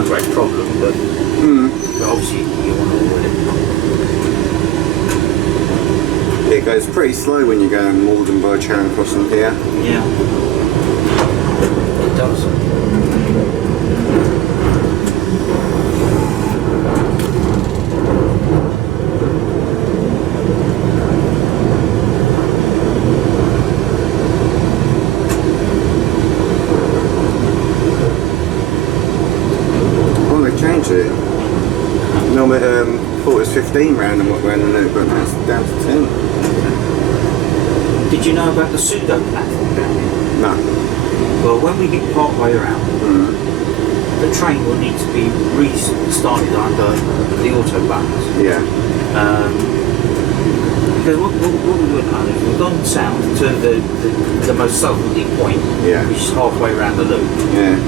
no great problem, but obviously you want to avoid it. It goes pretty slow when you're going Malden by Charing Cross from here. Yeah, it does. Changed it. No, I thought it was 15 round and what round the loop, but now it's down to 10. Did you know about the pseudo platform down here? No. Well, when we get part way around, the train will need to be restarted under the auto buttons. Yeah. Because what we would have is we've gone south to the most southerly point, which is halfway around the loop,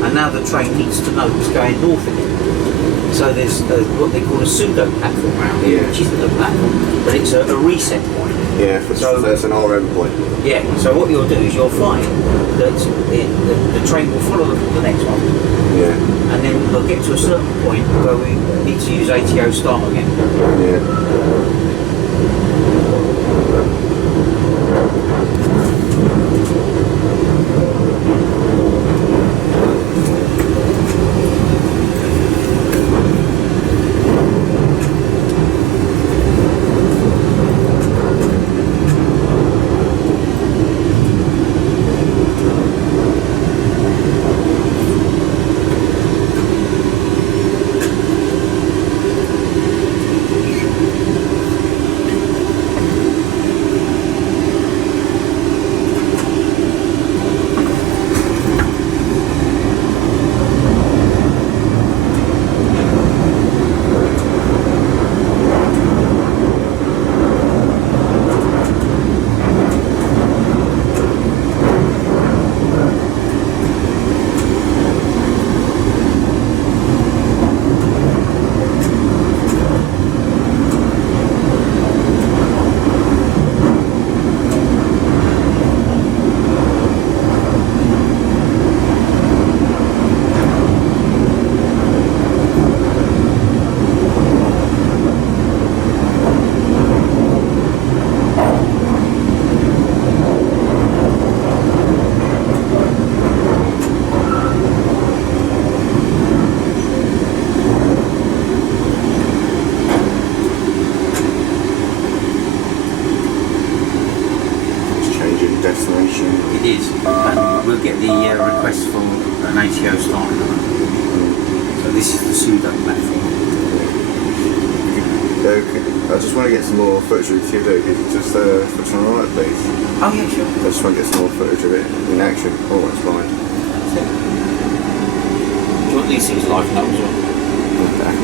and now the train needs to know it's going north again. So there's what they call a pseudo platform around here, which isn't a platform, but it's a reset point. Yeah, so that's an RM point. Yeah, so what you'll do is you'll find that the train will follow the next one. Yeah. And then we'll get to a certain point where we need to use ATO start again. Yeah. It is. We'll get the request for an ATO start. So this is the pseudo platform. I just want to get some more footage of you, though. Could you just switch on the right, please? Oh yeah, sure. I just want to get some more footage of it in action. Oh, that's fine. Do you want these things live now as well? Okay.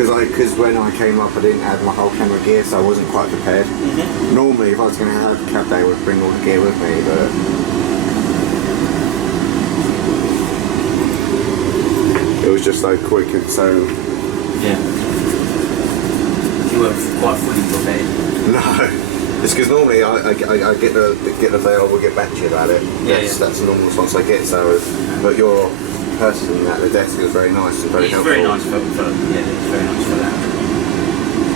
Because when I came up I didn't have my whole camera gear, so I wasn't quite prepared. Normally if I was going to have a cab day I would bring all the gear with me, but it was just so quick and so... Yeah. You weren't quite fully prepared? No. It's because normally I get the day I will get back to you about it. That's the normal response I get, so... But your person at the desk was very nice and very helpful. Very nice for it's very nice for that.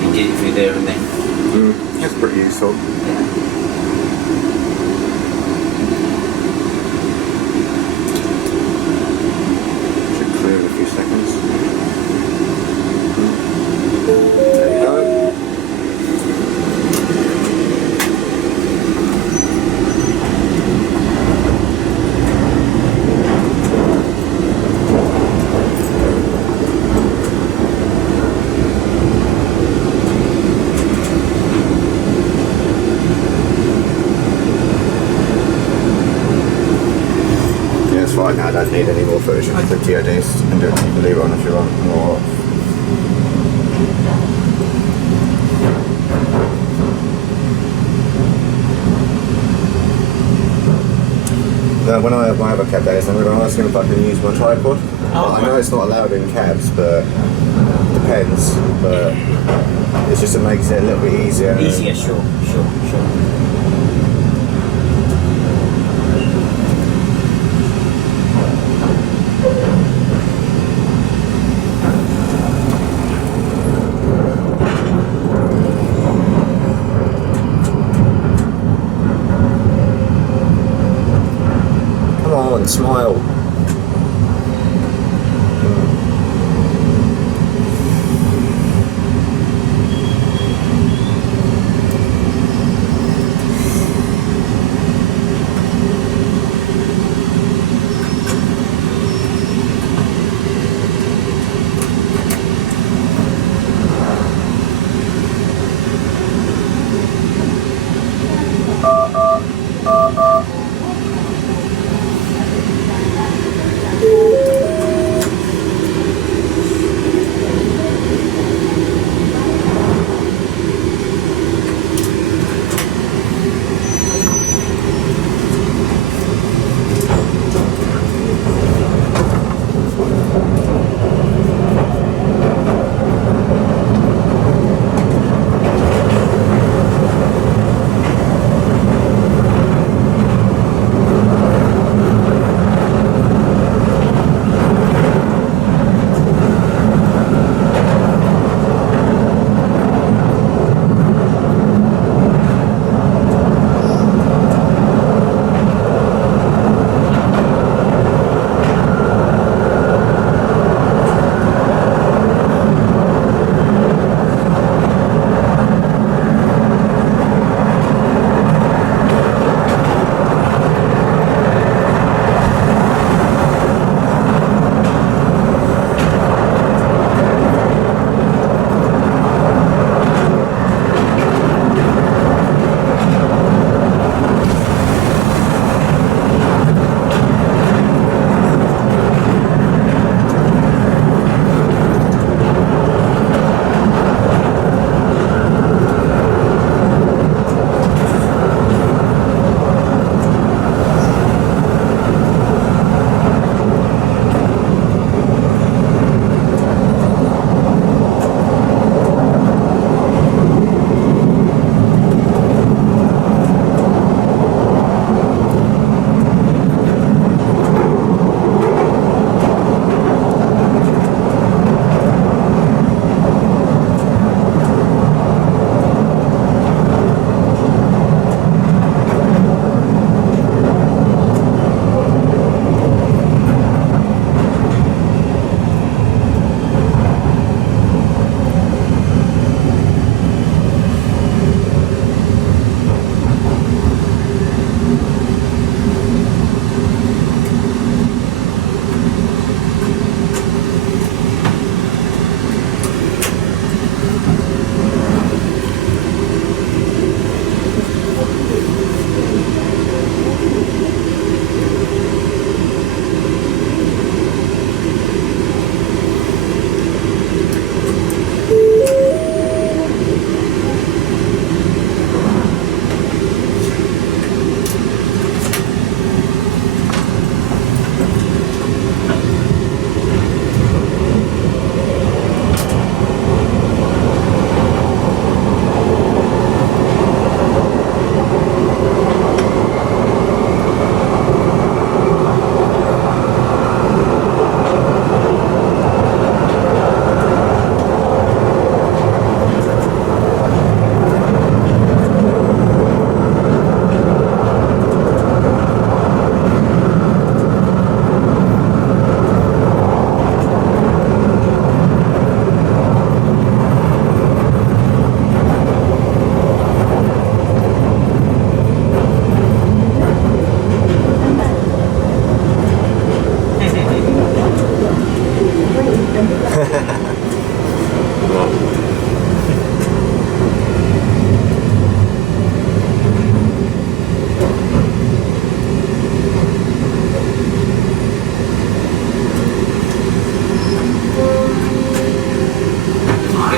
He did it for you there and then. That's pretty useful. Yeah. Should clear in a few seconds. There you go. Right now I don't need any more footage of the TODs and do it, leave it on if you want more. Now when I have my other cab days I'm going to ask him if I can use my tripod. I know it's not allowed in cabs, but depends. But it just makes it a little bit easier. Easier, sure. Come on, smile.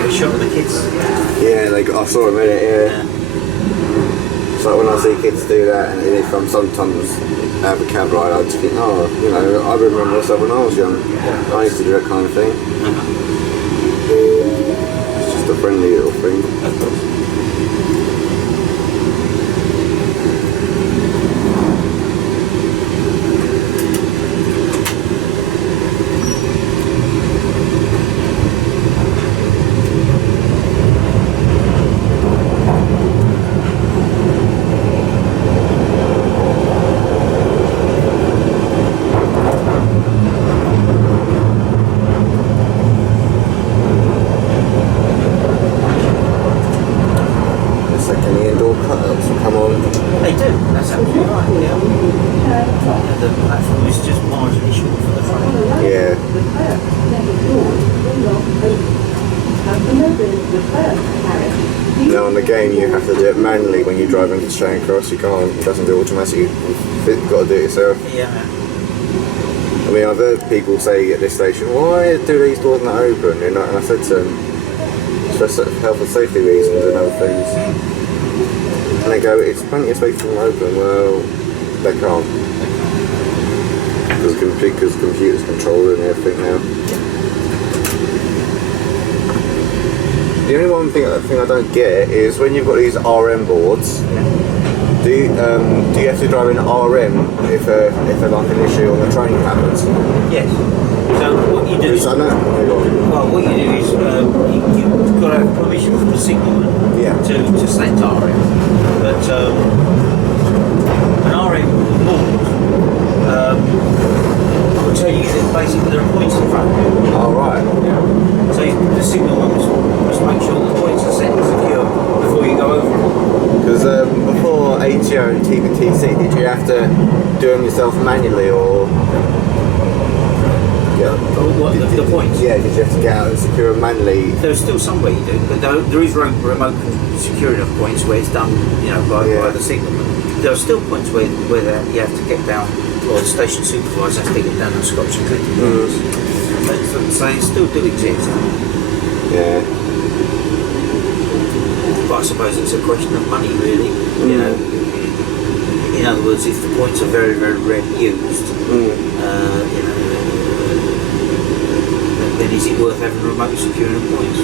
Shot of the kids. Yeah, I saw him in it, yeah. like when I see kids do that, and if I'm sometimes have a cab ride, I just think, oh, you know, I remember myself when I was young. I used to do that kind of thing. It's just a friendly little thing. Now on the game you have to do it manually when you drive into Charing Cross. You can't, it doesn't do it automatically, you've got to do it yourself. Yeah. I mean, I've heard people say at this station, why do these doors not open? You know, and I said to them, it's for sort of health and safety reasons and other things. And they go, it's plenty of space for them open. Well, they can't. Because computers control it and everything now. The only one thing I don't get is when you've got these RM boards, do you have to drive in RM if like an issue on the train happens? Yes. So what you do is, what you do is you've got to have permission from the signalman to select RM. But an RM board will tell you that basically there are points in front of you. Oh right. Yeah. So the signalman must make sure the points are set secure before you go over them. Because before ATO and TC, did you have to do them yourself manually or? What, the points? Yeah, did you have to get out and secure them manually? There's still some way you do, but there is remote securing of points where it's done, you know, by the signalman. There are still points where you have to get down, or the station supervisor has to get down and scotch and click the points. So they still do exist. Yeah. But I suppose it's a question of money, really. You know, in other words, if the points are very, very rarely used, you know, then is it worth having remote securing of points?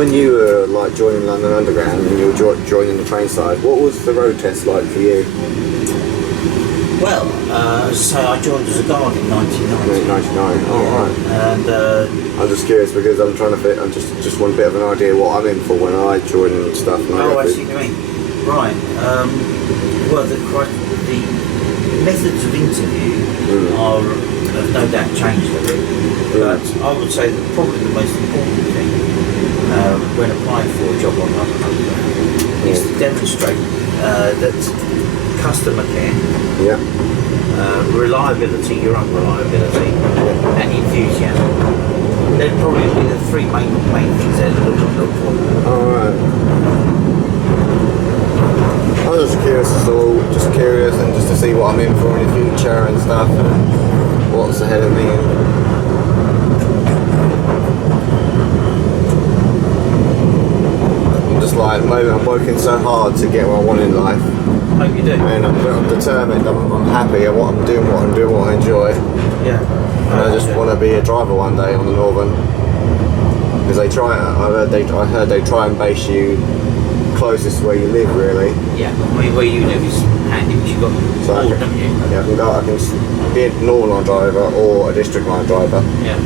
When you were like joining London Underground and you were joining the train side, what was the road test like for you? Well, as I say, I joined as a guard in 1990. 1999. Oh, yeah. right. And I'm just curious because I'm trying to fit. I'm just want a bit of an idea what I'm in for when I join and stuff. And I see what you mean. Right. Well, the methods of interview have no doubt changed a bit. But I would say that probably the most important thing when applying for a job on London Underground is to demonstrate that customer care, reliability, your own reliability, and enthusiasm. They'd probably be the three main things they'd look for. Alright. I was just curious and just to see what I'm in for in the future and stuff and what's ahead of me. I'm just like, at the moment I'm working so hard to get what I want in life. I hope you do. And I'm determined, I'm happy at what I'm doing, what I enjoy. Yeah. And I just want to be a driver one day on the Northern. Because I heard they try and base you closest to where you live, really. Yeah, where you live is handy because you've got So all, haven't you? Yeah, I can be a Northern line driver or a district line driver. Yeah.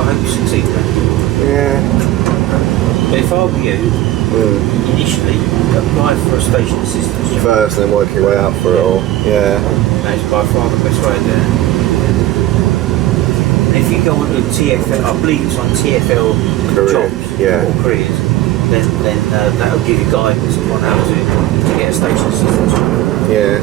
I hope you succeed there. Yeah. But if I were you, initially apply for a station assistant job. First and then work your way up for it all. Yeah. That's by far the best way there. And if you go on to TFL, I believe it's on TFL jobs or careers, then that'll give you guidance on how to get a station assistant job. Yeah.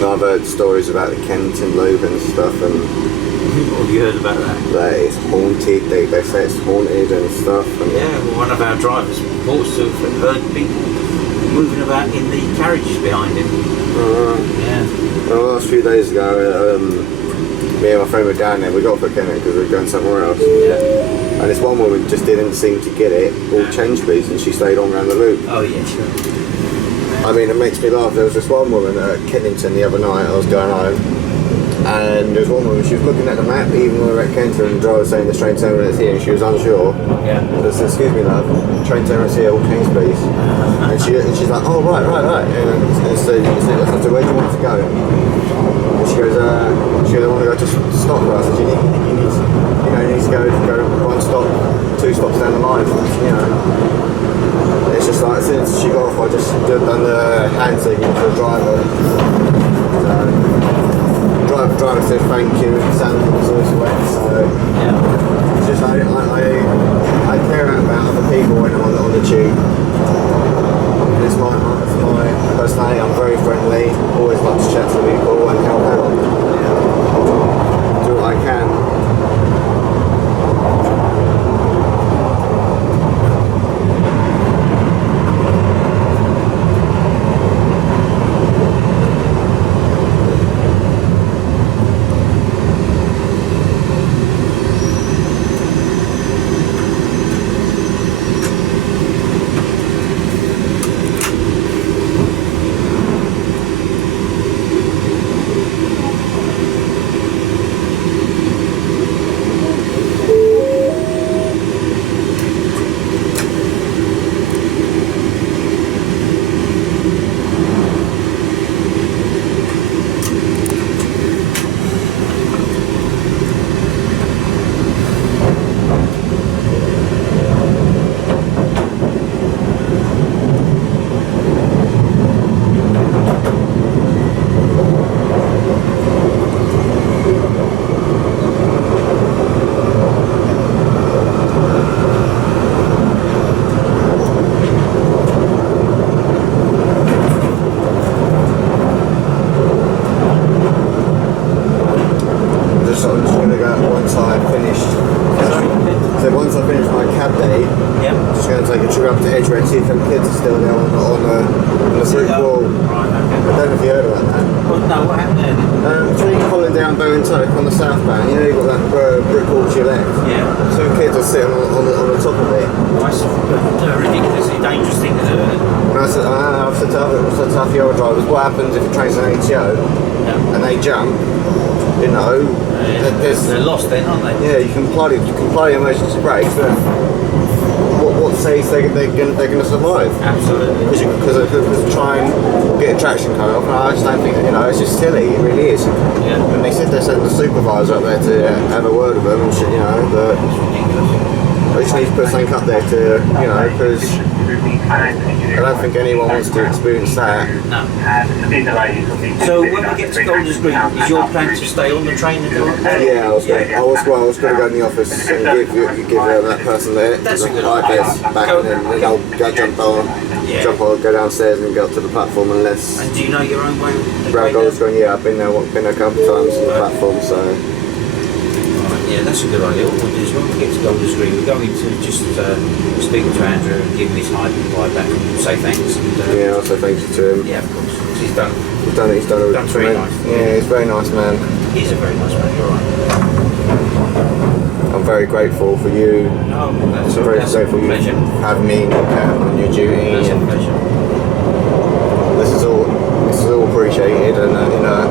I've heard stories about the Kennington Loop and stuff, and what have you heard about that? That it's haunted. They say it's haunted and stuff. And yeah, well, one of our drivers reports to have heard people moving about in the carriages behind him. Yeah. Well, last few days ago, me and my friend were down there. We got off at Kennington because we were going somewhere else. Yeah. And this one woman just didn't seem to get it. All change please, and she stayed on around the loop. Oh yeah, sure. I mean, it makes me laugh. There was this one woman at Kennington the other night. I was going home, and there was one woman. She was looking at the map, even when we were at Kennington, and the driver was saying the train terminal is here, and she was unsure. Yeah. I said, "Excuse me, love. Train terminal is here. All change please." And she's like, "Oh right. And so I said, "Where do you want to go?" And she goes, "I want to go to Stockwell." I said, "You need to go one stop, 2 stops down the line, you know." It's just like, as soon as she got off, I just done the hand signal to the driver. So, driver said thank you, and Sandra was always wet, so yeah. It's just I care about other people when I'm on the tube. It's my personality, I'm very friendly, always like to chat to people and help out. Do what I can. about that. Well, no, what happened there? Between Colin down Bowentoke on the southbound, you know, you've got that brick wall to your left. Yeah. Two kids are sitting on the top of it. That's a ridiculously dangerous thing to do, isn't it? And I said to half the other drivers, what happens if the train's an ATO and they jump? You know, they're lost then, aren't they? Yeah, you can apply the emergency brakes, but what says they're going to survive? Absolutely. Because try and get a traction car off, and I just don't think, you know, it's just silly, it really is. Yeah. And they said they sent the supervisor up there to have a word with them and shit, you know, but they just need to put something up there to, you know, because I don't think anyone wants to experience that. No. So when we get to Golders Green, is your plan to stay on the train and do it? Yeah, I was going to go in the office and give that person there That's a good idea. Back go, and then I'll go jump on, go downstairs and go up to the platform unless. And do you know your own way? Around Golders Green, yeah, I've been there a couple of times on the platform, so. Yeah, that's a good idea. What we'll do is when we get to Golders Green, we're going to just speak to Andrew and give him his hide back and say thanks. And, yeah, I'll say thank you to him. Yeah, of course. He's done very nice. Yeah, he's a very nice man. He's a very nice man, you're right. I'm very grateful for you. Oh, that's I'm very grateful for you having me on your duty. That's a pleasure. This is all appreciated, and you know.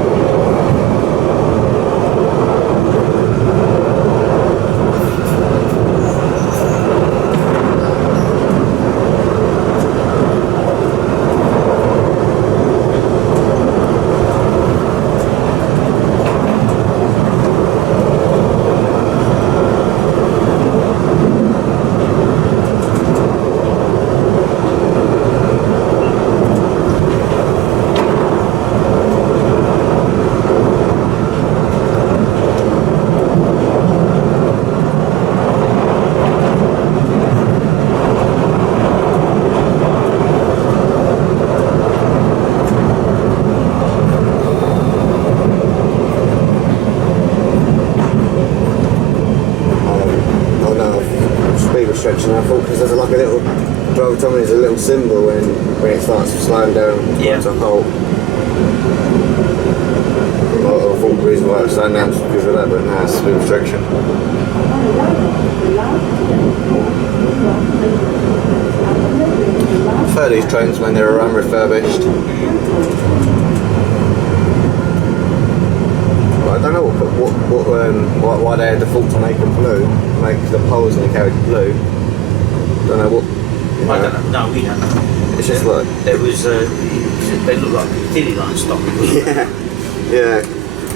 Stretching, I thought, because there's like a little driver told me there's a little symbol when it starts slowing down to a halt. Well, I thought the reason why it was slowing down was because of that, but now it's speed restriction. I prefer these trains when they're unrefurbished. I don't know why they had the fault to make them blue, make the poles in the carriage blue. Don't know what. I don't know. No, we don't know. It's just like there was. They look like Piccadilly line stock. Yeah, yeah.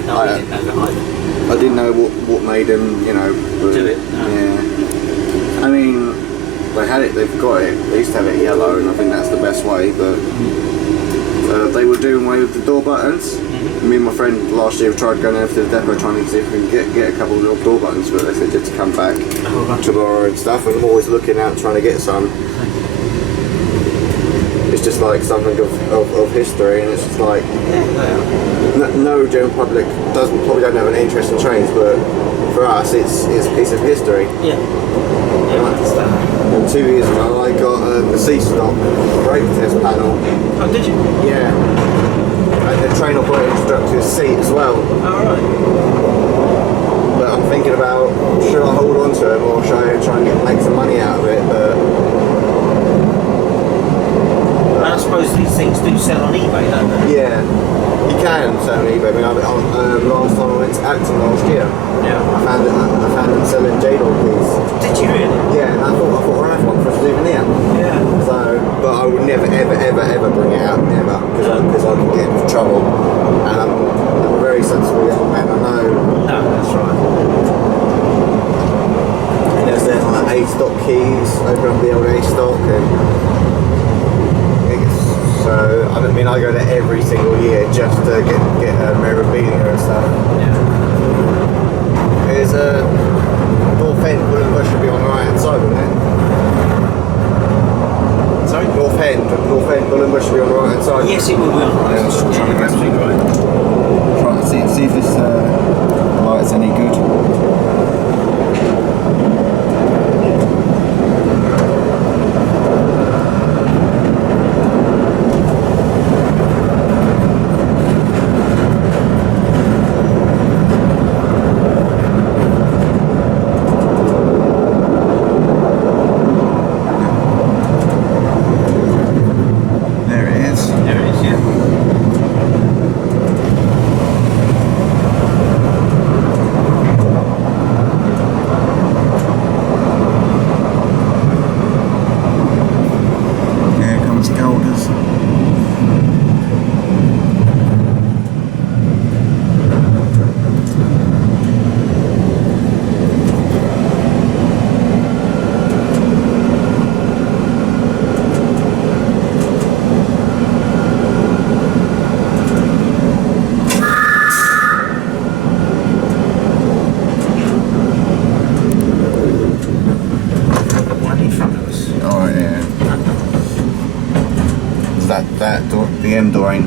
No, we didn't know that either. I didn't know what made them, you know. Do it. No. Yeah. I mean, they had it. They've got it. They used to have it yellow, and I think that's the best way. But they were doing away with the door buttons. Me and my friend last year tried going over to the depot trying to see if we can get a couple of little door buttons, but they said just to come back tomorrow and stuff, and I'm always looking out trying to get some. It's just like something of history, and it's just like no general public probably don't have an interest in trains, but for us it's a piece of history. Yeah, I understand. 2 years ago I got the C-stop brake test panel. Oh, did you? Yeah. And the train operator instructor's seat as well. Alright. But I'm thinking about, should I hold on to them or should I try and make some money out of it? But I suppose these things do sell on eBay, don't they? Yeah, you can sell on eBay. I mean, last time I went to Acton last year, I found them selling J-Dog keys. Did you really? Yeah, and I thought I'd have one for a souvenir. Yeah. So, but I would never, ever bring it out, never, because I could get into trouble. And I'm a very sensible young man, I know. No, that's right. And there's then like A-stock keys, open up the old A-stock, and so I mean I go there every single year just to get memorabilia and stuff. Yeah. There's a North End, Bullenbush should be on the right hand side, wouldn't it? Sorry? North End, Bullenbush should be on the right hand side. Yes, it will be on the right hand side. Trying to see if this light's any good.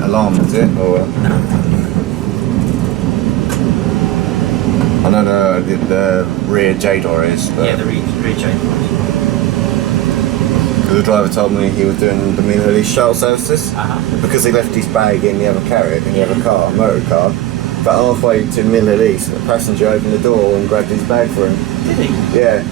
alarm, was it? Or No. I don't know the rear J door is. But Yeah, the rear chain. the driver told me he was doing the mean release shuttle services because he left his bag in the other carrier, in the other car, motor car. But halfway to Mill Release, the passenger opened the door and grabbed his bag for him. Did he? Yeah.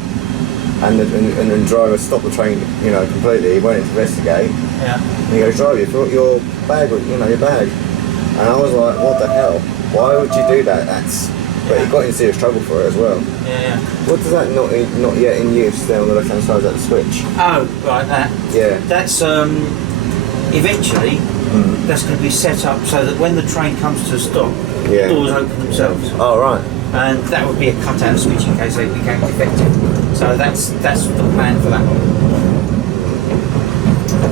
And the driver stopped the train, you know, completely. He went to investigate. Yeah. And he goes, driver, you forgot your bag, you know, your bag. And I was like, what the hell? Why would you do that? But he got in serious trouble for it as well. Yeah. What does that not yet in use there on the left hand side? Is that the switch? Oh, right, that. Yeah. That's eventually that's going to be set up so that when the train comes to a stop, the doors open themselves. Oh, right. And that would be a cut-out switch in case they became defective. So that's the plan for that one.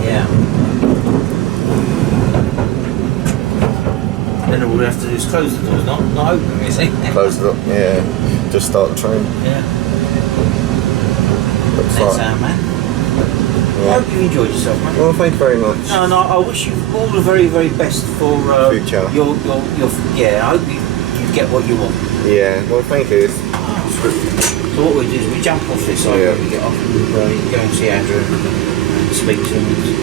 Yeah. Then all we have to do is close the doors, not open them, you see. Close it up, yeah. Just start the train. Yeah. Looks That's like. our man. Yeah. I hope you enjoyed yourself, mate. Well, thank you very much. No, I wish you all the very, very best for future. Your yeah. I hope you get what you want. Yeah. Well, thank you. So what we do is we jump off this side, we get off and go and see Andrew and speak to him.